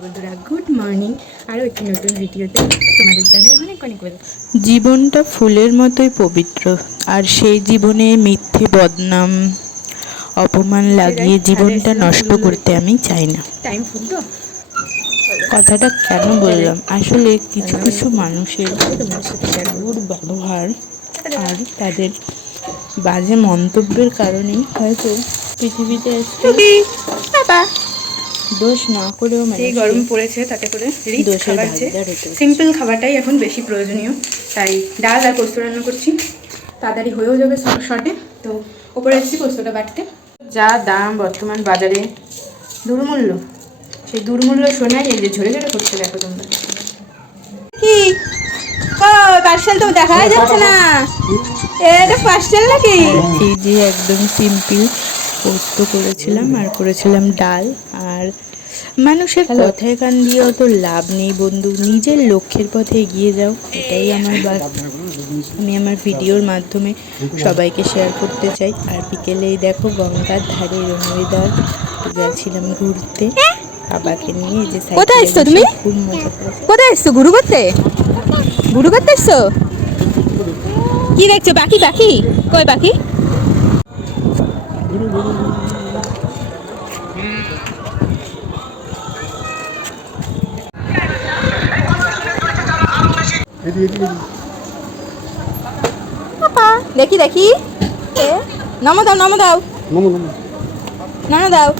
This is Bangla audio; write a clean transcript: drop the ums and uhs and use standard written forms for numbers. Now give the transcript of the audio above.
বন্ধুরা গুড মর্নিং। আরও একটি নতুন ভিডিওতে তোমাদের জানাই অনেক অনেক ওয়েলকাম। জীবনটা ফুলের মতোই পবিত্র, আর সেই জীবনে মিথ্যে বদনাম অপমান লাগিয়ে জীবনটা নষ্ট করতে আমি চাই না। টাইম ফুল তো কথাটা কেন বললাম, আসলে কিছু কিছু মানুষের দুর্ব্যবহার আর তাদের বাজে মন্তব্যের কারণেই হয়তো পৃথিবীতে আজকে দোষ না করেও যে গরম পড়েছে তাতে করে রিচ খাবার চেয়ে সিম্পল খাবারটাই এখন বেশি প্রয়োজনীয়। তাই ডাল আর পোস্ত রান্না করছি, তাড়াতাড়ি হয়েও যাবে শর্টে। তো ওপরে এসেছি পোস্তটা বাটতে। যা দাম বর্তমান বাজারে, দুর্মূল্য, সেই দুর্মূল্য শোনাই এই যে ঝরে ঝরে করছে। দেখো তোমরা কি পার্সেল তো দেখাই যাচ্ছে না, এটা পার্সেল নাকি? এই যে একদম সিম্পল পোস্ত করেছিলাম, আর করেছিলাম ডাল। আর মানুষের কথায় কান দিয়ে অত লাভ নেই বন্ধু, নিজের লক্ষ্যের পথে এগিয়ে যাও, এটাই আমার আমি আমার ভিডিওর মাধ্যমে সবাইকে শেয়ার করতে চাই। আর বিকেলেই দেখো গঙ্গার ধারে রঙিদার গেছিলাম ঘুরতে বাবাকে নিয়ে। যে কোথায় এসছো তুমি? খুব মজা করেছে। কোথায় এসছো? ঘুরু করতে? ঘুরু করতে এসছো? কি দেখছো? পাখি? পাখি কই পাখি? দেখি দেখি, নমো দাও, নমো দাও, নমো দাও।